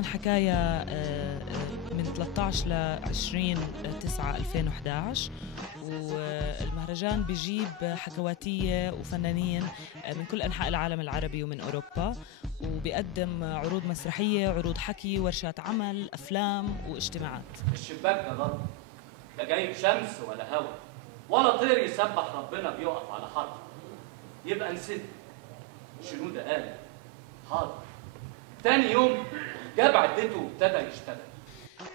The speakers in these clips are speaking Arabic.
مهرجان حكايا من 13 ل 20/9/2011. والمهرجان بيجيب حكواتية وفنانين من كل أنحاء العالم العربي ومن أوروبا، وبيقدم عروض مسرحية، عروض حكي، ورشات عمل، أفلام واجتماعات. الشباك ده ضرب، لا جايب شمس ولا هوا ولا طير يسبح ربنا بيقف على حرف. يبقى نسيت شنو ده قال حاضر. تاني يوم جاب عدته وابتدى يشتغل.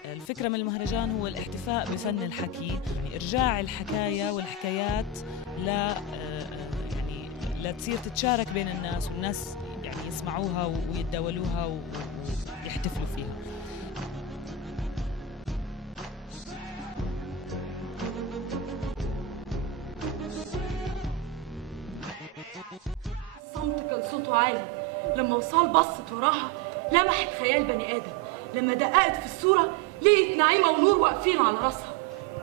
الفكرة من المهرجان هو الاحتفاء بفن الحكي، إرجاع الحكاية والحكايات يعني لتصير تتشارك بين الناس، والناس يعني يسمعوها ويتداولوها ويحتفلوا فيها. الصمت كان صوته عالي. لما وصال بصت وراها لمحت خيال بني آدم. لما دققت في الصورة لقيت نعيمة ونور واقفين على راسها.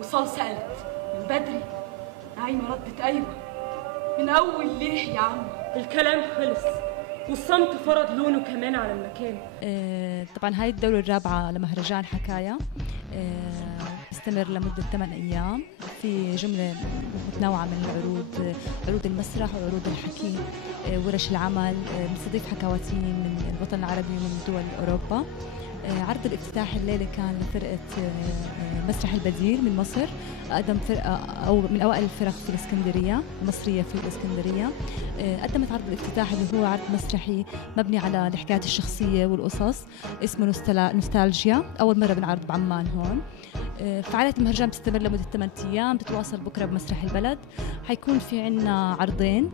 وصال سألت من بدري. نعيمة ردت أيوة من أول ليه يا عم. الكلام خلص والصمت فرض لونه كمان على المكان. طبعا هاي الدورة الرابعة لمهرجان حكايا، استمر لمدة 8 أيام في جملة متنوعة من العروض، عروض المسرح وعروض الحكي، ورش العمل. نستضيف حكواتيين من الوطن العربي ومن دول أوروبا. عرض الافتتاح الليلة كان لفرقة مسرح البديل من مصر، قدم فرقة أو من أوائل الفرق في الإسكندرية، مصرية في الإسكندرية. قدمت عرض الافتتاح اللي هو عرض مسرحي مبني على الحكايات الشخصية والقصص، اسمه نوستالجيا. أول مرة بنعرض بعمان هون. فعالية المهرجان بتستمر لمدة 8 أيام، بتتواصل بكرة بمسرح البلد. حيكون في عنا عرضين،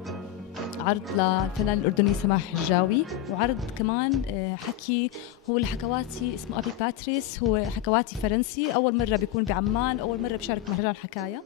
عرض للفنان الأردني سماح الجاوي، وعرض كمان حكي هو لحكواتي اسمه أبي باتريس، هو حكواتي فرنسي، أول مرة بيكون بعمان، أول مرة بشارك مهرجان حكايا.